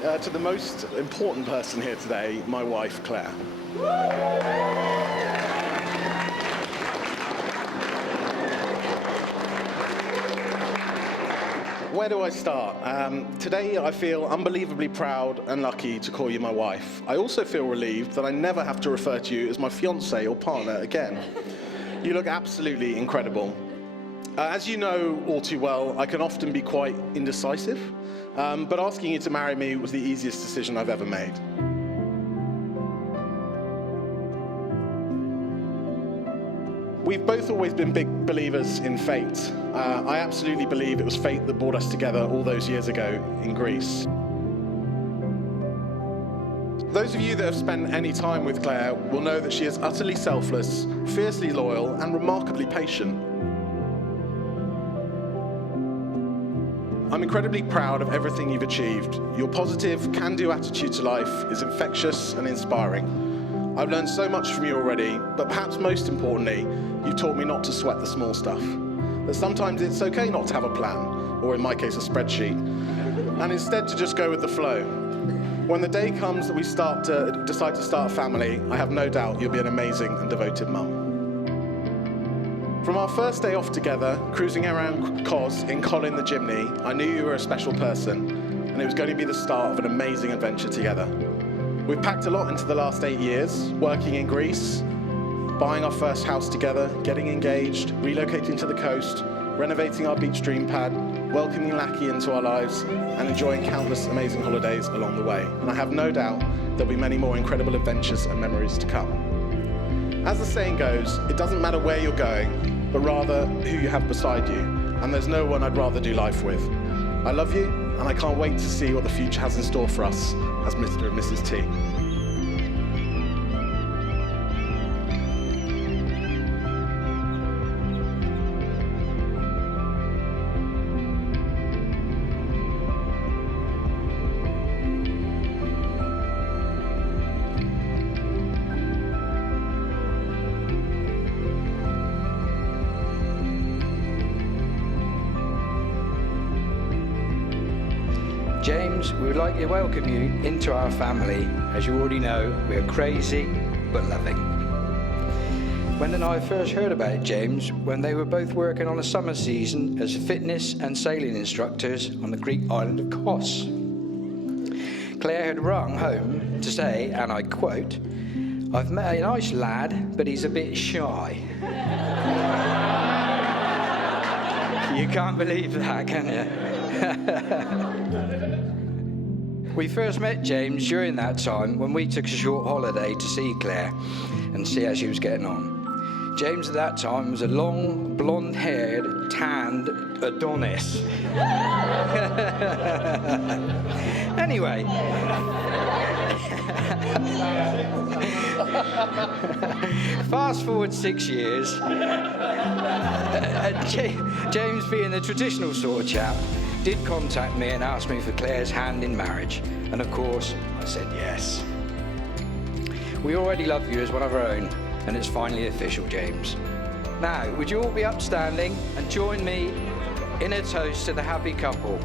to the most important person here today, my wife, Claire. Where do I start? Today I feel unbelievably proud and lucky to call you my wife. I also feel relieved that I never have to refer to you as my fiancé or partner again. You look absolutely incredible. As you know all too well, I can often be quite indecisive, but asking you to marry me was the easiest decision I've ever made. We've both always been big believers in fate. I absolutely believe it was fate that brought us together all those years ago in Greece. Those of you that have spent any time with Claire will know that she is utterly selfless, fiercely loyal, and remarkably patient. I'm incredibly proud of everything you've achieved. Your positive, can-do attitude to life is infectious and inspiring. I've learned so much from you already, but perhaps most importantly, you've taught me not to sweat the small stuff. That sometimes it's okay not to have a plan, or in my case, a spreadsheet, and instead to just go with the flow. When the day comes that we decide to start a family, I have no doubt you'll be an amazing and devoted mum. From our first day off together, cruising around Cos in Colin the Chimney, I knew you were a special person, and it was going to be the start of an amazing adventure together. We've packed a lot into the last 8 years, working in Greece, buying our first house together, getting engaged, relocating to the coast, renovating our beach dream pad, welcoming Lackey into our lives, and enjoying countless amazing holidays along the way. And I have no doubt there'll be many more incredible adventures and memories to come. As the saying goes, it doesn't matter where you're going, but rather who you have beside you, and there's no one I'd rather do life with. I love you, and I can't wait to see what the future has in store for us as Mr. and Mrs. T. James, we would like to welcome you into our family. As you already know, we are crazy but loving. When and I first heard about James, when they were both working on a summer season as fitness and sailing instructors on the Greek island of Kos. Claire had rung home to say, and I quote, "I've met a nice lad, but he's a bit shy." You can't believe that, can you? We first met James during that time when we took a short holiday to see Claire and see how she was getting on. James at that time was a long, blonde-haired, tanned Adonis. Anyway. Fast forward 6 years. James, being the traditional sort of chap, did contact me and ask me for Claire's hand in marriage. And of course, I said yes. We already love you as one of our own, and it's finally official, James. Now, would you all be upstanding and join me in a toast to the happy couple?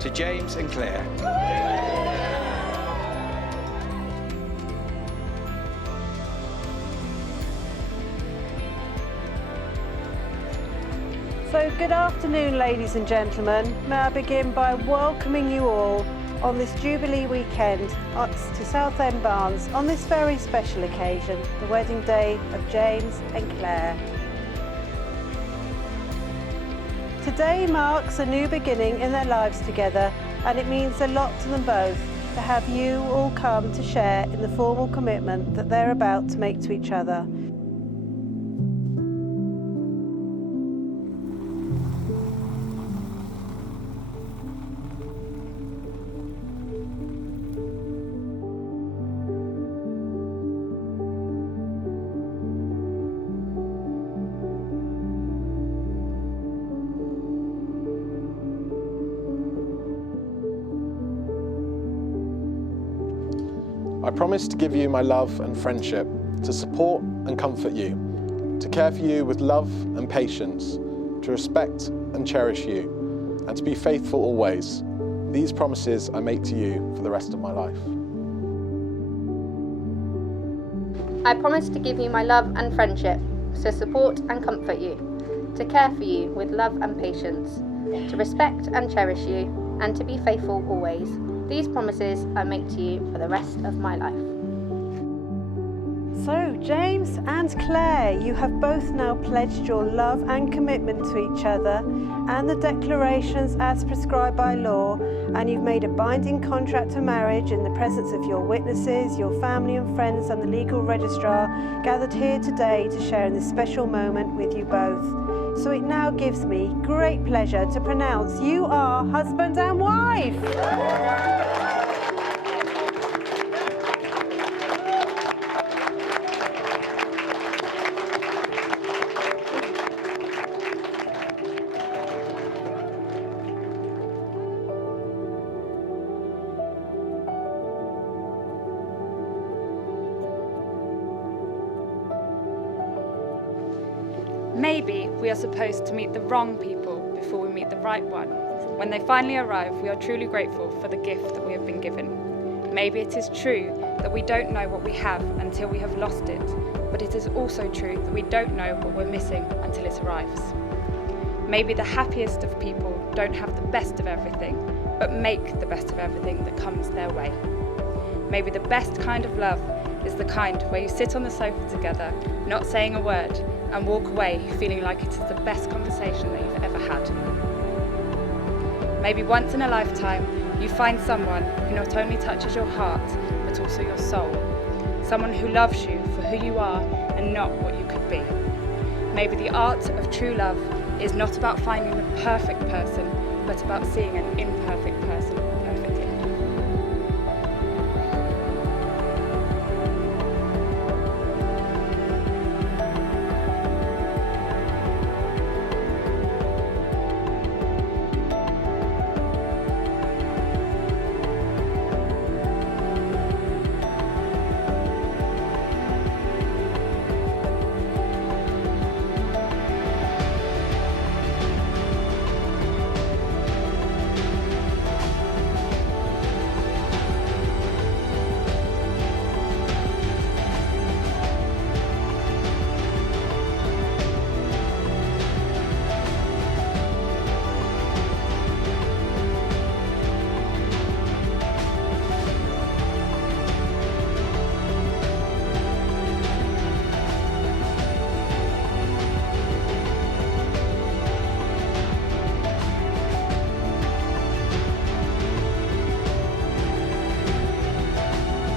To James and Claire. So good afternoon, ladies and gentlemen. May I begin by welcoming you all on this Jubilee weekend to Southend Barns on this very special occasion, the wedding day of James and Claire. Today marks a new beginning in their lives together, and it means a lot to them both to have you all come to share in the formal commitment that they're about to make to each other. I promise to give you my love and friendship, to support and comfort you, to care for you with love and patience, to respect and cherish you, and to be faithful always. These promises I make to you for the rest of my life. I promise to give you my love and friendship, to support and comfort you, to care for you with love and patience, to respect and cherish you, and to be faithful always. These promises I make to you for the rest of my life. So, James and Claire, you have both now pledged your love and commitment to each other and the declarations as prescribed by law, and you've made a binding contract of marriage in the presence of your witnesses, your family and friends and the legal registrar gathered here today to share in this special moment with you both. So it now gives me great pleasure to pronounce you are husband and wife. Maybe we are supposed to meet the wrong people before we meet the right one. When they finally arrive, we are truly grateful for the gift that we have been given. Maybe it is true that we don't know what we have until we have lost it, but it is also true that we don't know what we're missing until it arrives. Maybe the happiest of people don't have the best of everything, but make the best of everything that comes their way. Maybe the best kind of love is the kind where you sit on the sofa together, not saying a word, and walk away feeling like it is the best conversation that you've ever had. Maybe once in a lifetime, you find someone who not only touches your heart, but also your soul. Someone who loves you for who you are and not what you could be. Maybe the art of true love is not about finding the perfect person, but about seeing an imperfect person perfectly.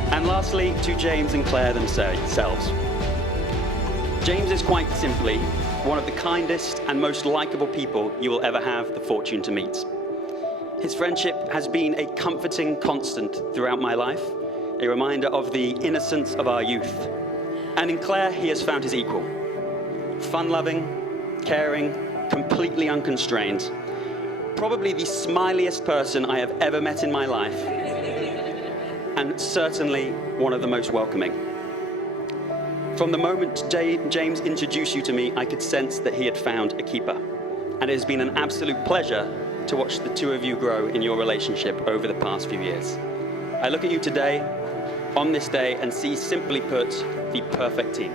And lastly, to James and Claire themselves. James is quite simply one of the kindest and most likable people you will ever have the fortune to meet. His friendship has been a comforting constant throughout my life, a reminder of the innocence of our youth. And in Claire, he has found his equal. Fun-loving, caring, completely unconstrained, probably the smiliest person I have ever met in my life, and certainly one of the most welcoming. From the moment James introduced you to me, I could sense that he had found a keeper. And it has been an absolute pleasure to watch the two of you grow in your relationship over the past few years. I look at you today, on this day, and see, simply put, the perfect team.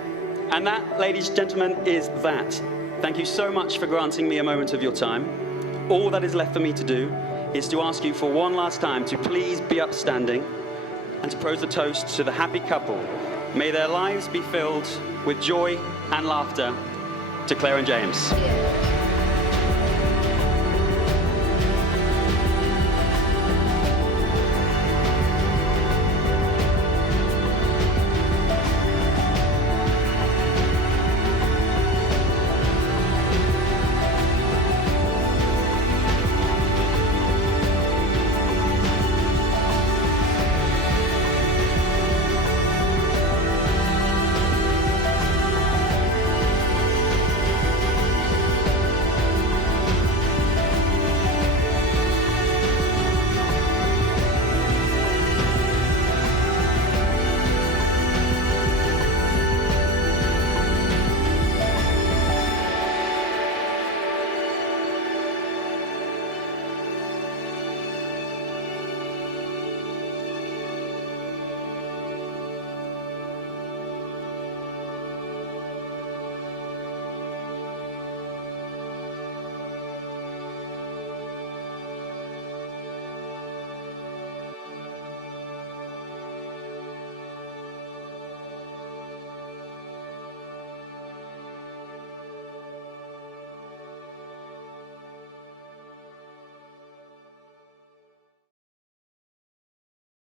And that, ladies and gentlemen, is that. Thank you so much for granting me a moment of your time. All that is left for me to do is to ask you for one last time to please be upstanding and to pose the toast to the happy couple. May their lives be filled with joy and laughter. To Claire and James.